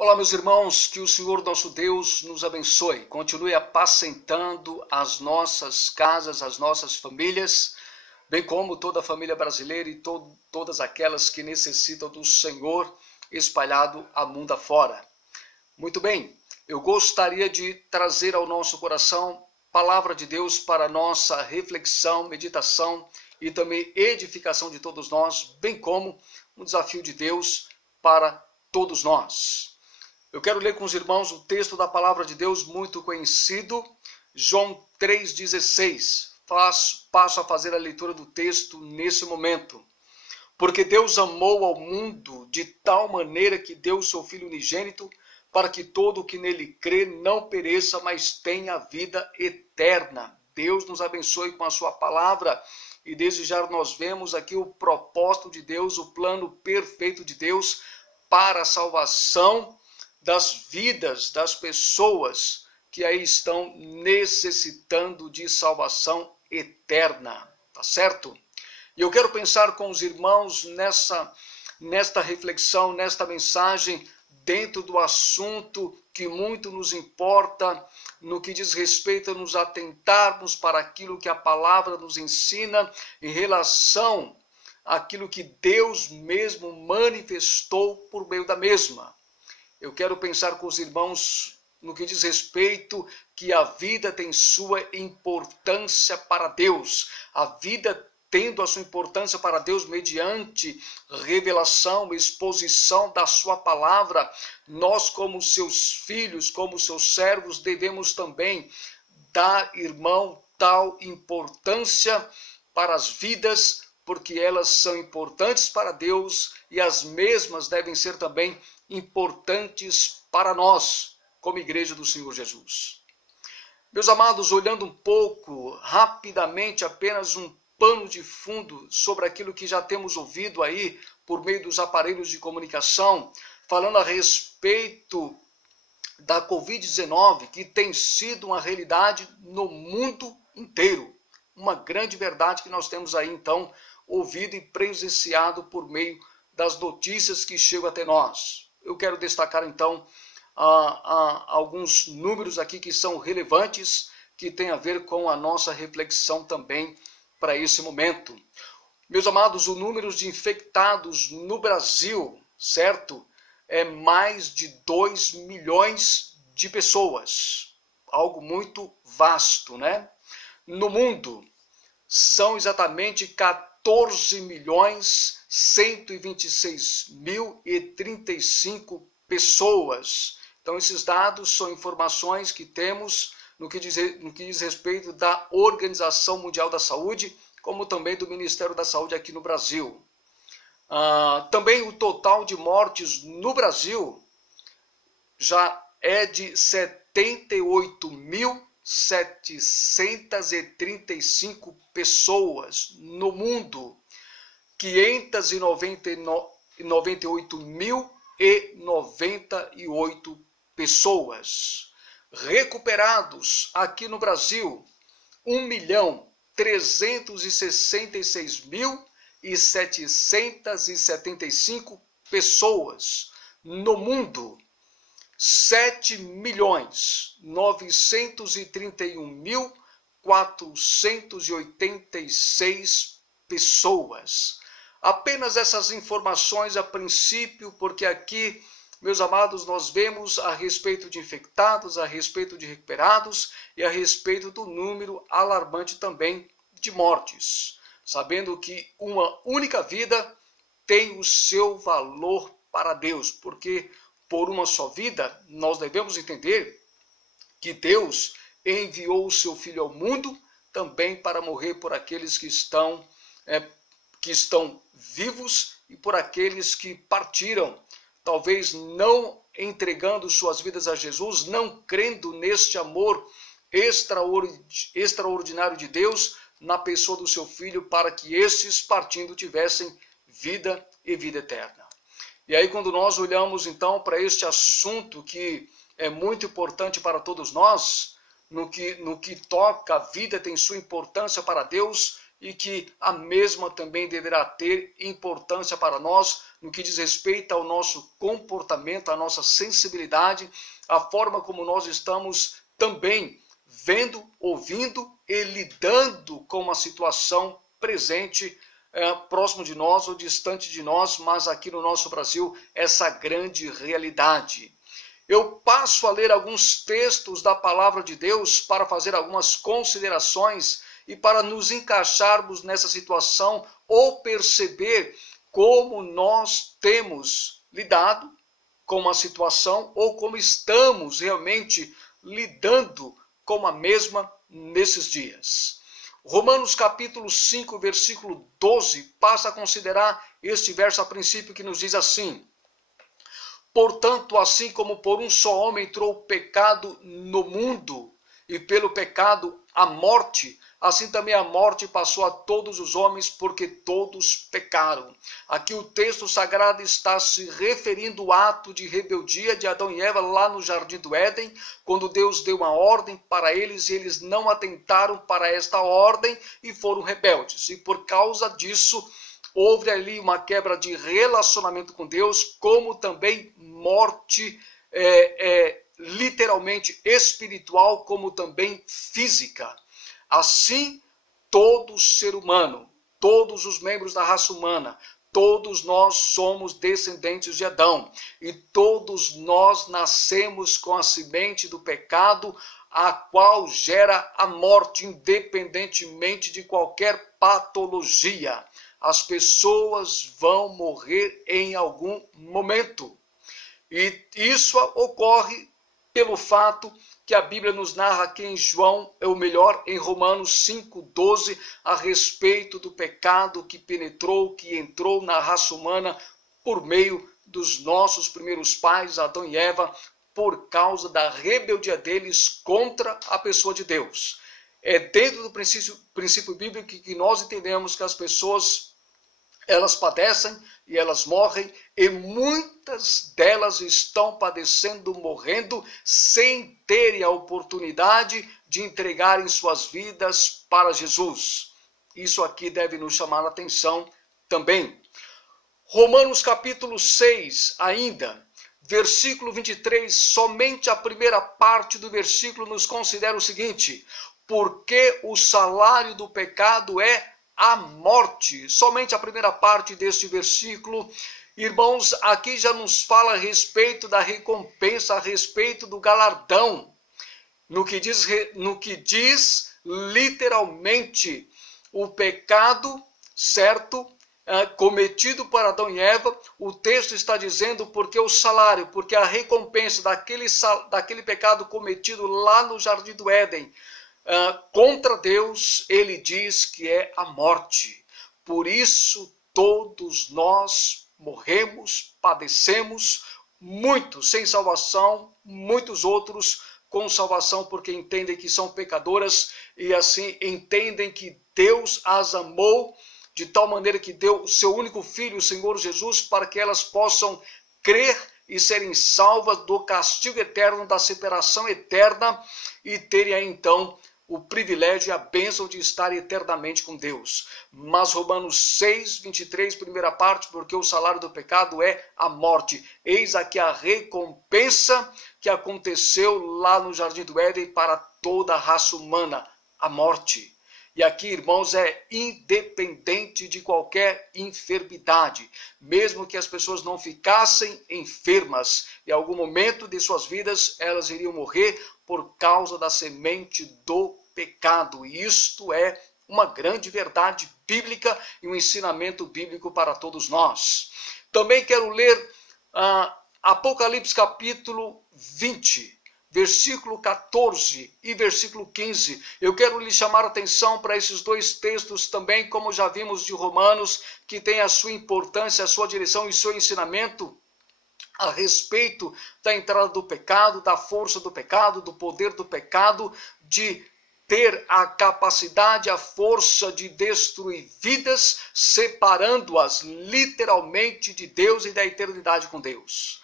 Olá, meus irmãos, que o Senhor nosso Deus nos abençoe, continue apacentando as nossas casas, as nossas famílias, bem como toda a família brasileira e todas aquelas que necessitam do Senhor espalhado a mundo afora. Muito bem, eu gostaria de trazer ao nosso coração palavra de Deus para nossa reflexão, meditação e também edificação de todos nós, bem como um desafio de Deus para todos nós. Eu quero ler com os irmãos o texto da palavra de Deus muito conhecido, João 3,16. Passo a fazer a leitura do texto nesse momento. Porque Deus amou ao mundo de tal maneira que deu o seu Filho unigênito, para que todo o que nele crê não pereça, mas tenha vida eterna. Deus nos abençoe com a sua palavra. E desde já nós vemos aqui o propósito de Deus, o plano perfeito de Deus para a salvação das vidas das pessoas que aí estão necessitando de salvação eterna, tá certo? E eu quero pensar com os irmãos nesta reflexão, nesta mensagem, dentro do assunto que muito nos importa, no que diz respeito a nos atentarmos para aquilo que a palavra nos ensina em relação àquilo que Deus mesmo manifestou por meio da mesma. Eu quero pensar com os irmãos no que diz respeito que a vida tem sua importância para Deus. A vida tendo a sua importância para Deus mediante revelação, exposição da sua palavra, nós como seus filhos, como seus servos, devemos também dar, irmão, tal importância para as vidas, porque elas são importantes para Deus e as mesmas devem ser também importantes para nós, como igreja do Senhor Jesus. Meus amados, olhando um pouco, rapidamente, apenas um pano de fundo sobre aquilo que já temos ouvido aí por meio dos aparelhos de comunicação, falando a respeito da Covid-19, que tem sido uma realidade no mundo inteiro. Uma grande verdade que nós temos aí, então, ouvido e presenciado por meio das notícias que chegam até nós. Eu quero destacar, então, alguns números aqui que são relevantes, que têm a ver com a nossa reflexão também para esse momento. Meus amados, o número de infectados no Brasil, certo? É mais de 2 milhões de pessoas. Algo muito vasto, né? No mundo, são exatamente 14.126.035 pessoas. Então, esses dados são informações que temos no que diz respeito da Organização Mundial da Saúde, como também do Ministério da Saúde aqui no Brasil. Também o total de mortes no Brasil já é de 78.735 pessoas no mundo, 598.098 pessoas. Recuperados aqui no Brasil, 1.366.775 pessoas. No mundo, 7.931.486 pessoas. Apenas essas informações a princípio, porque aqui, meus amados, nós vemos a respeito de infectados, a respeito de recuperados e a respeito do número alarmante também de mortes. Sabendo que uma única vida tem o seu valor para Deus, porque por uma só vida nós devemos entender que Deus enviou o seu Filho ao mundo também para morrer por aqueles que estão vivos e por aqueles que partiram, talvez não entregando suas vidas a Jesus, não crendo neste amor extraordinário de Deus na pessoa do seu Filho, para que estes partindo tivessem vida e vida eterna. E aí quando nós olhamos então para este assunto que é muito importante para todos nós, no que toca a vida tem sua importância para Deus, e que a mesma também deverá ter importância para nós no que diz respeito ao nosso comportamento, à nossa sensibilidade, a forma como nós estamos também vendo, ouvindo e lidando com uma situação presente, próximo de nós ou distante de nós, mas aqui no nosso Brasil, essa grande realidade. Eu passo a ler alguns textos da palavra de Deus para fazer algumas considerações e para nos encaixarmos nessa situação ou perceber como nós temos lidado com uma situação ou como estamos realmente lidando com a mesma nesses dias. Romanos capítulo 5, versículo 12, passa a considerar este verso a princípio que nos diz assim: portanto, assim como por um só homem entrou o pecado no mundo, e pelo pecado a morte, assim também a morte passou a todos os homens, porque todos pecaram. Aqui o texto sagrado está se referindo ao ato de rebeldia de Adão e Eva lá no Jardim do Éden, quando Deus deu uma ordem para eles e eles não atentaram para esta ordem e foram rebeldes. E por causa disso, houve ali uma quebra de relacionamento com Deus, como também morte literalmente espiritual, como também física. Assim, todo ser humano, todos os membros da raça humana, todos nós somos descendentes de Adão. E todos nós nascemos com a semente do pecado, a qual gera a morte, independentemente de qualquer patologia. As pessoas vão morrer em algum momento. E isso ocorre pelo fato que a Bíblia nos narra aqui em em Romanos 5,12, a respeito do pecado que penetrou, que entrou na raça humana por meio dos nossos primeiros pais, Adão e Eva, por causa da rebeldia deles contra a pessoa de Deus. É dentro do princípio bíblico que nós entendemos que as pessoas, elas padecem e elas morrem, e muitas delas estão padecendo, morrendo, sem terem a oportunidade de entregarem suas vidas para Jesus. Isso aqui deve nos chamar a atenção também. Romanos capítulo 6 ainda, versículo 23, somente a primeira parte do versículo nos considera o seguinte: porque o salário do pecado é a morte. Somente a primeira parte deste versículo, irmãos, aqui já nos fala a respeito da recompensa, a respeito do galardão. No que diz literalmente o pecado, certo? Cometido por Adão e Eva, o texto está dizendo porque o salário, porque a recompensa daquele pecado cometido lá no Jardim do Éden, contra Deus, ele diz que é a morte. Por isso todos nós morremos, padecemos, muitos sem salvação, muitos outros com salvação, porque entendem que são pecadoras e assim entendem que Deus as amou de tal maneira que deu o seu único filho, o Senhor Jesus, para que elas possam crer e serem salvas do castigo eterno, da separação eterna, e terem aí então o privilégio e a bênção de estar eternamente com Deus. Mas Romanos 6, 23, primeira parte, porque o salário do pecado é a morte. Eis aqui a recompensa que aconteceu lá no Jardim do Éden para toda a raça humana, a morte. E aqui, irmãos, é independente de qualquer enfermidade. Mesmo que as pessoas não ficassem enfermas, em algum momento de suas vidas elas iriam morrer por causa da semente do pecado. E isto é uma grande verdade bíblica e um ensinamento bíblico para todos nós. Também quero ler Apocalipse capítulo 20. Versículo 14 e versículo 15. Eu quero lhe chamar a atenção para esses dois textos também, como já vimos de Romanos, que tem a sua importância, a sua direção e seu ensinamento a respeito da entrada do pecado, da força do pecado, do poder do pecado, de ter a capacidade, a força de destruir vidas, separando-as literalmente de Deus e da eternidade com Deus.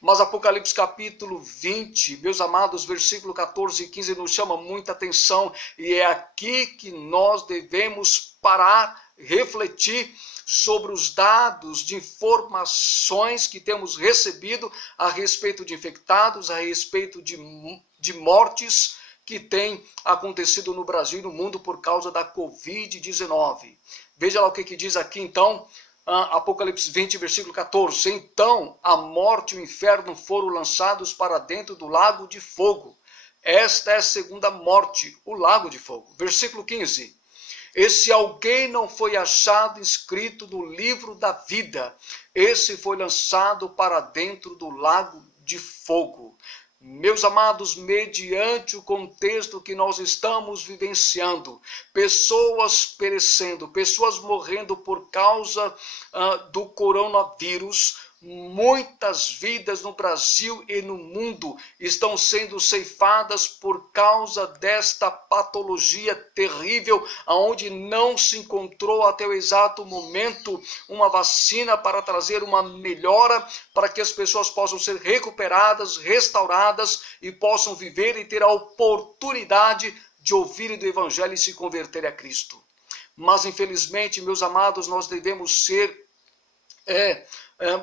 Mas Apocalipse capítulo 20, meus amados, versículo 14 e 15 nos chama muita atenção, e é aqui que nós devemos parar, refletir sobre os dados de informações que temos recebido a respeito de infectados, a respeito de mortes que tem acontecido no Brasil e no mundo por causa da Covid-19. Veja lá o que diz aqui então, Apocalipse 20, versículo 14. Então a morte e o inferno foram lançados para dentro do lago de fogo. Esta é a segunda morte, o lago de fogo. Versículo 15. Esse alguém não foi achado inscrito no livro da vida. Esse foi lançado para dentro do lago de fogo. Meus amados, mediante o contexto que nós estamos vivenciando, pessoas perecendo, pessoas morrendo por causa do coronavírus, muitas vidas no Brasil e no mundo estão sendo ceifadas por causa desta patologia terrível, onde não se encontrou até o exato momento uma vacina para trazer uma melhora, para que as pessoas possam ser recuperadas, restauradas e possam viver e ter a oportunidade de ouvirem do Evangelho e se converterem a Cristo. Mas infelizmente, meus amados, nós devemos ser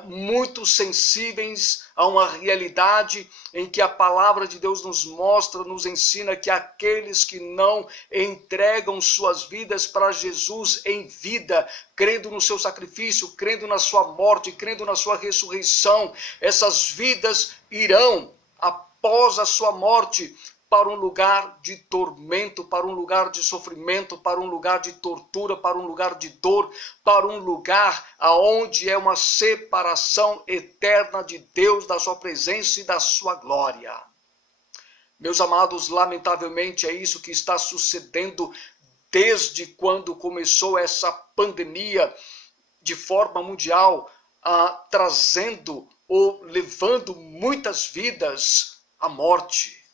muito sensíveis a uma realidade em que a palavra de Deus nos mostra, nos ensina que aqueles que não entregam suas vidas para Jesus em vida, crendo no seu sacrifício, crendo na sua morte, crendo na sua ressurreição, essas vidas irão, após a sua morte, para um lugar de tormento, para um lugar de sofrimento, para um lugar de tortura, para um lugar de dor, para um lugar aonde é uma separação eterna de Deus, da sua presença e da sua glória. Meus amados, lamentavelmente é isso que está sucedendo desde quando começou essa pandemia de forma mundial, trazendo ou levando muitas vidas à morte.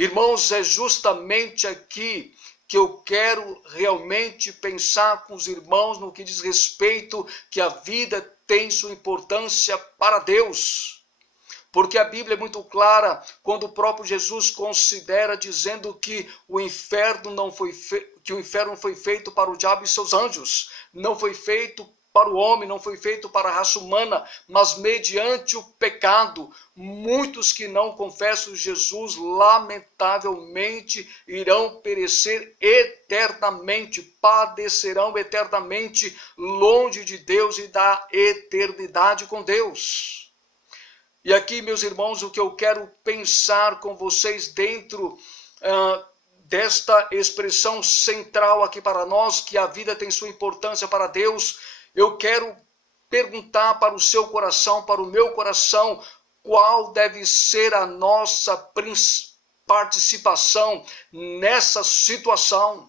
Irmãos, é justamente aqui que eu quero realmente pensar com os irmãos no que diz respeito que a vida tem sua importância para Deus. Porque a Bíblia é muito clara quando o próprio Jesus considera dizendo que o inferno não foi feito para o diabo e seus anjos, não foi feito para o homem, não foi feito para a raça humana, mas mediante o pecado, muitos que não confessam Jesus, lamentavelmente, irão perecer eternamente, padecerão eternamente longe de Deus e da eternidade com Deus. E aqui, meus irmãos, o que eu quero pensar com vocês dentro desta expressão central aqui para nós, que a vida tem sua importância para Deus, eu quero perguntar para o seu coração, para o meu coração, qual deve ser a nossa participação nessa situação,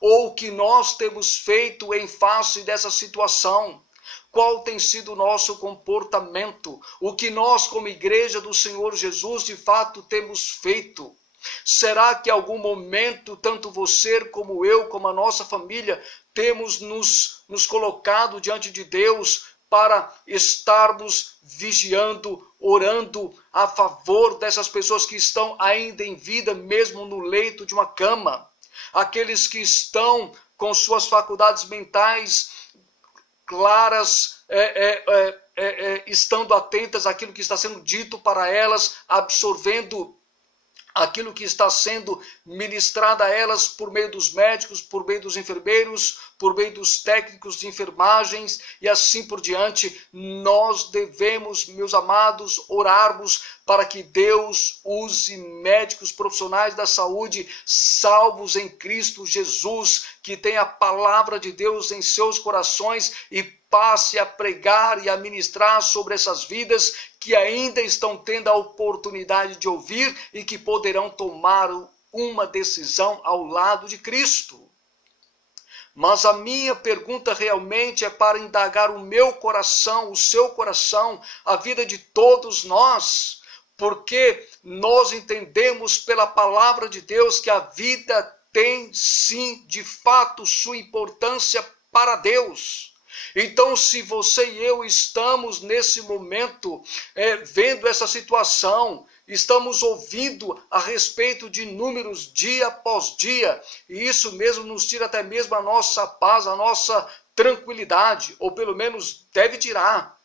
ou o que nós temos feito em face dessa situação. Qual tem sido o nosso comportamento, o que nós como igreja do Senhor Jesus de fato temos feito. Será que em algum momento, tanto você como eu, como a nossa família, temos nos colocado diante de Deus para estarmos vigiando, orando a favor dessas pessoas que estão ainda em vida, mesmo no leito de uma cama? Aqueles que estão com suas faculdades mentais claras, estando atentas àquilo que está sendo dito para elas, absorvendo aquilo que está sendo ministrado a elas por meio dos médicos, por meio dos enfermeiros, por meio dos técnicos de enfermagens e assim por diante. Nós devemos, meus amados, orarmos para que Deus use médicos profissionais da saúde, salvos em Cristo Jesus, que tem a palavra de Deus em seus corações e passe a pregar e a ministrar sobre essas vidas que ainda estão tendo a oportunidade de ouvir e que poderão tomar uma decisão ao lado de Cristo. Mas a minha pergunta realmente é para indagar o meu coração, o seu coração, a vida de todos nós, porque nós entendemos pela palavra de Deus que a vida tem sim, de fato, sua importância para Deus. Então, se você e eu estamos nesse momento vendo essa situação, estamos ouvindo a respeito de números dia após dia, e isso mesmo nos tira até mesmo a nossa paz, a nossa tranquilidade, ou pelo menos deve tirar.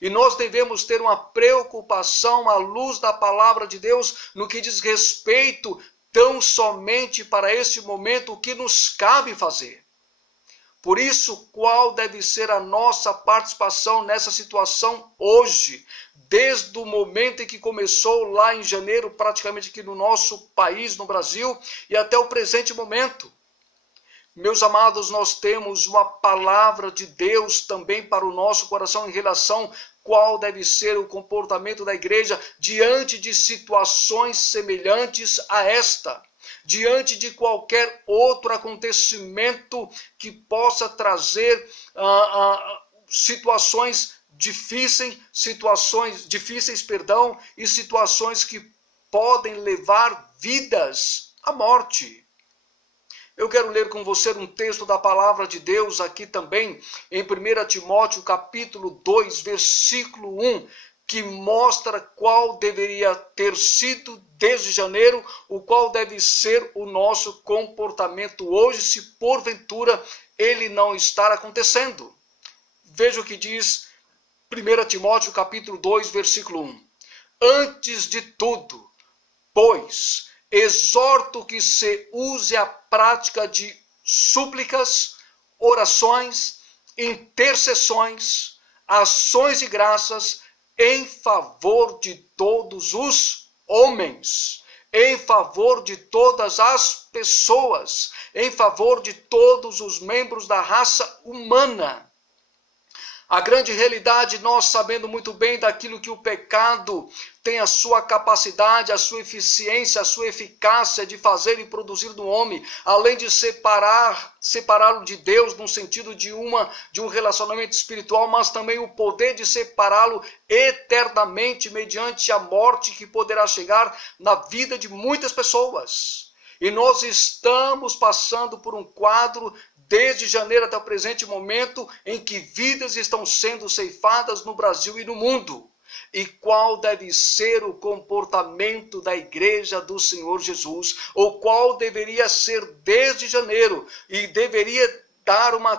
E nós devemos ter uma preocupação à luz da palavra de Deus no que diz respeito tão somente para este momento o que nos cabe fazer. Por isso, qual deve ser a nossa participação nessa situação hoje, desde o momento em que começou lá em janeiro, praticamente aqui no nosso país, no Brasil, e até o presente momento? Meus amados, nós temos uma palavra de Deus também para o nosso coração em relação qual deve ser o comportamento da igreja diante de situações semelhantes a esta. Diante de qualquer outro acontecimento que possa trazer situações difíceis, e situações que podem levar vidas à morte. Eu quero ler com você um texto da palavra de Deus aqui também, em 1 Timóteo capítulo 2, versículo 1, que mostra qual deveria ter sido desde janeiro, o qual deve ser o nosso comportamento hoje, se porventura ele não estar acontecendo. Veja o que diz 1 Timóteo capítulo 2, versículo 1. Antes de tudo, pois, exorto que se use a prática de súplicas, orações, intercessões, ações de graças, em favor de todos os homens, em favor de todas as pessoas, em favor de todos os membros da raça humana. A grande realidade, nós sabendo muito bem daquilo que o pecado tem a sua capacidade, a sua eficiência, a sua eficácia de fazer e produzir no homem, além de separá-lo de Deus no sentido de um relacionamento espiritual, mas também o poder de separá-lo eternamente mediante a morte que poderá chegar na vida de muitas pessoas. E nós estamos passando por um quadro desde janeiro até o presente momento em que vidas estão sendo ceifadas no Brasil e no mundo. E qual deve ser o comportamento da igreja do Senhor Jesus, ou qual deveria ser desde janeiro, e deveria dar uma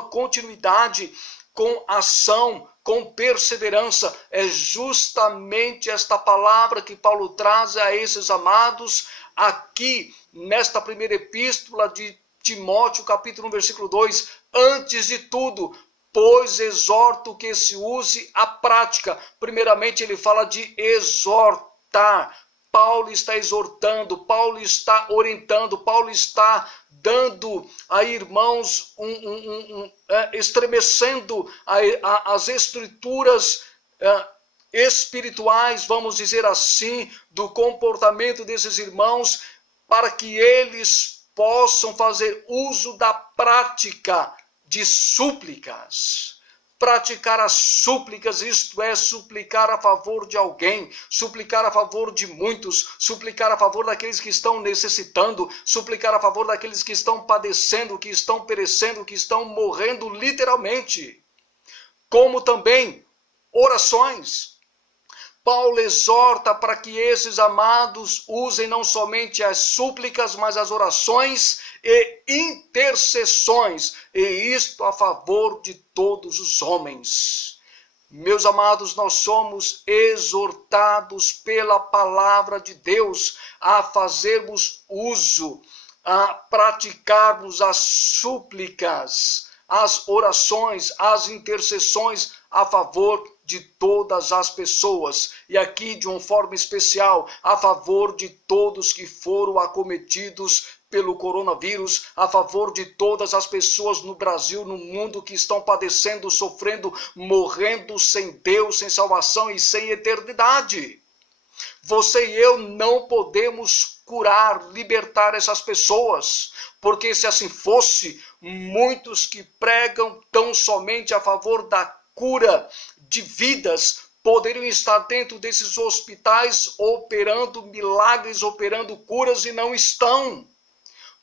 continuidade com ação, com perseverança. É justamente esta palavra que Paulo traz a esses amados aqui nesta primeira epístola de Timóteo, capítulo 1, versículo 2, antes de tudo, pois exorto que se use a prática. Primeiramente ele fala de exortar. Paulo está exortando, Paulo está orientando, Paulo está dando a irmãos, estremecendo as escrituras espirituais, vamos dizer assim, do comportamento desses irmãos, para que eles possam fazer uso da prática de súplicas. Praticar as súplicas, isto é, suplicar a favor de alguém, suplicar a favor de muitos, suplicar a favor daqueles que estão necessitando, suplicar a favor daqueles que estão padecendo, que estão perecendo, que estão morrendo literalmente. Como também orações. Paulo exorta para que esses amados usem não somente as súplicas, mas as orações e intercessões, e isto a favor de todos os homens. Meus amados, nós somos exortados pela palavra de Deus a fazermos uso, a praticarmos as súplicas, as orações, as intercessões a favor de todas as pessoas, e aqui de uma forma especial a favor de todos que foram acometidos pelo coronavírus, a favor de todas as pessoas no Brasil, no mundo que estão padecendo, sofrendo, morrendo sem Deus, sem salvação e sem eternidade. Você e eu não podemos curar, libertar essas pessoas, porque se assim fosse, muitos que pregam tão somente a favor da cura de vidas poderiam estar dentro desses hospitais operando milagres, operando curas, e não estão.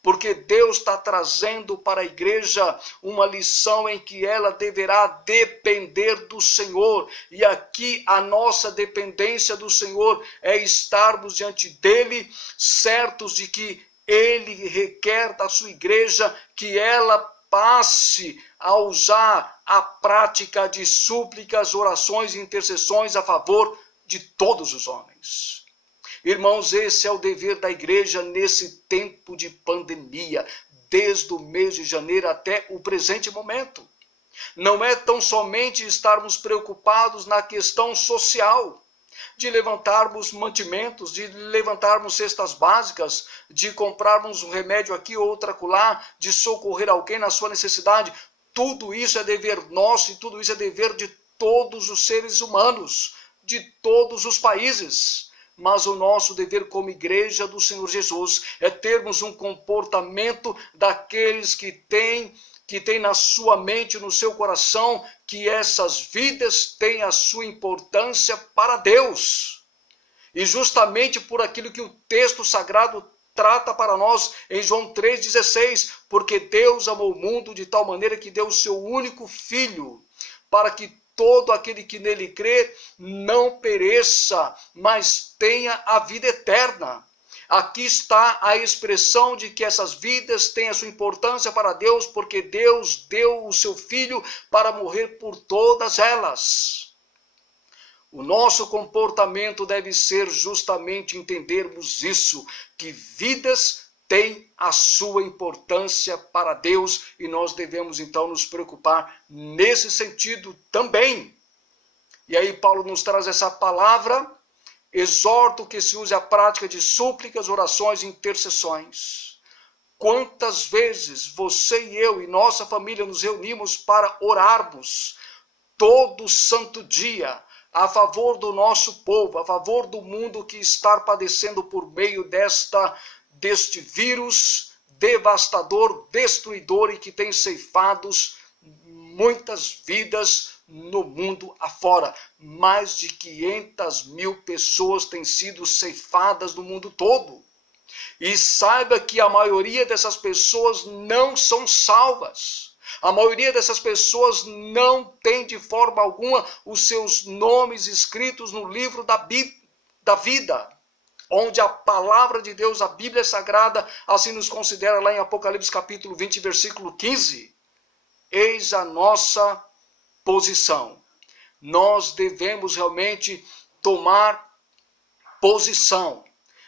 porque Deus está trazendo para a igreja uma lição em que ela deverá depender do Senhor. E aqui a nossa dependência do Senhor é estarmos diante dele, certos de que ele requer da sua igreja que ela passe a usar a prática de súplicas, orações e intercessões a favor de todos os homens. Irmãos, esse é o dever da igreja nesse tempo de pandemia, desde o mês de janeiro até o presente momento. Não é tão somente estarmos preocupados na questão social, de levantarmos mantimentos, de levantarmos cestas básicas, de comprarmos um remédio aqui ou outro acolá, de socorrer alguém na sua necessidade. Tudo isso é dever nosso e tudo isso é dever de todos os seres humanos, de todos os países. Mas o nosso dever como igreja do Senhor Jesus é termos um comportamento daqueles que têm na sua mente, no seu coração, que essas vidas têm a sua importância para Deus. E justamente por aquilo que o texto sagrado trata para nós em João 3,16, porque Deus amou o mundo de tal maneira que deu o seu único Filho, para que todo aquele que nele crê não pereça, mas tenha a vida eterna. Aqui está a expressão de que essas vidas têm a sua importância para Deus, porque Deus deu o seu Filho para morrer por todas elas. O nosso comportamento deve ser justamente entendermos isso, que vidas têm a sua importância para Deus e nós devemos então nos preocupar nesse sentido também. E aí Paulo nos traz essa palavra: exorto que se use a prática de súplicas, orações e intercessões. Quantas vezes você e eu e nossa família nos reunimos para orarmos todo santo dia a favor do nosso povo, a favor do mundo que está padecendo por meio deste vírus devastador, destruidor e que tem ceifado muitas vidas no mundo afora. Mais de 500.000 pessoas têm sido ceifadas no mundo todo. E saiba que a maioria dessas pessoas não são salvas. A maioria dessas pessoas não tem de forma alguma os seus nomes escritos no livro da vida, onde a palavra de Deus, a Bíblia Sagrada, assim nos considera lá em Apocalipse capítulo 20, versículo 15. Eis a nossa posição. Nós devemos realmente tomar posição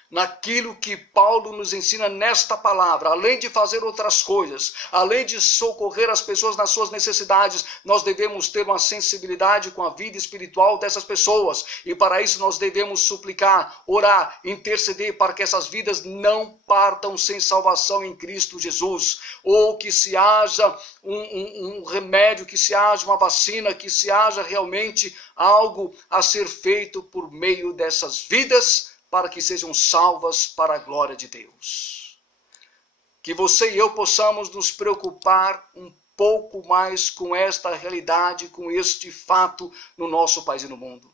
naquilo que Paulo nos ensina nesta palavra. Além de fazer outras coisas, além de socorrer as pessoas nas suas necessidades, nós devemos ter uma sensibilidade com a vida espiritual dessas pessoas. E para isso nós devemos suplicar, orar, interceder para que essas vidas não partam sem salvação em Cristo Jesus. Ou que se haja um remédio, que se haja uma vacina, que se haja realmente algo a ser feito por meio dessas vidas, para que sejam salvas para a glória de Deus. Que você e eu possamos nos preocupar um pouco mais com esta realidade, com este fato no nosso país e no mundo.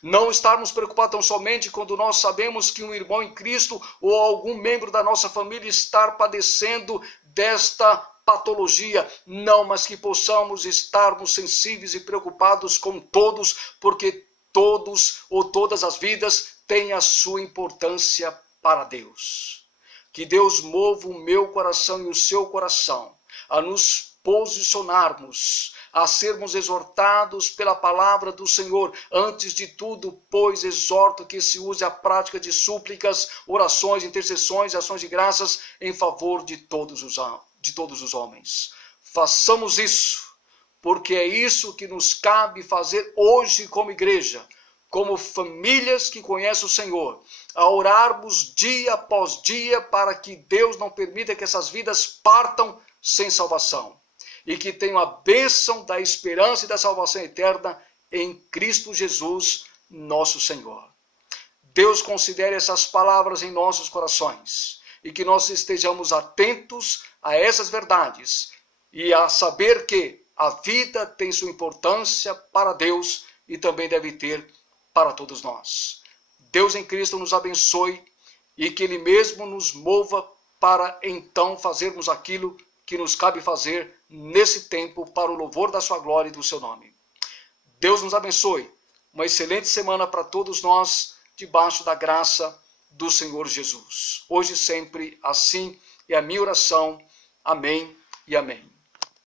Não estarmos preocupados tão somente quando nós sabemos que um irmão em Cristo ou algum membro da nossa família está padecendo desta patologia. Não, mas que possamos estarmos sensíveis e preocupados com todos, porque todos ou todas as vidas têm a sua importância para Deus. Que Deus mova o meu coração e o seu coração a nos posicionarmos, a sermos exortados pela palavra do Senhor. Antes de tudo, pois, exorto que se use a prática de súplicas, orações, intercessões e ações de graças em favor de todos os homens. Façamos isso, porque é isso que nos cabe fazer hoje como igreja, como famílias que conhecem o Senhor, a orarmos dia após dia para que Deus não permita que essas vidas partam sem salvação e que tenham a bênção da esperança e da salvação eterna em Cristo Jesus, nosso Senhor. Deus considere essas palavras em nossos corações e que nós estejamos atentos a essas verdades e a saber que a vida tem sua importância para Deus e também deve ter para todos nós. Deus em Cristo nos abençoe e que Ele mesmo nos mova para então fazermos aquilo que nos cabe fazer nesse tempo para o louvor da sua glória e do seu nome. Deus nos abençoe. Uma excelente semana para todos nós, debaixo da graça do Senhor Jesus. Hoje e sempre, assim é a minha oração. Amém e amém.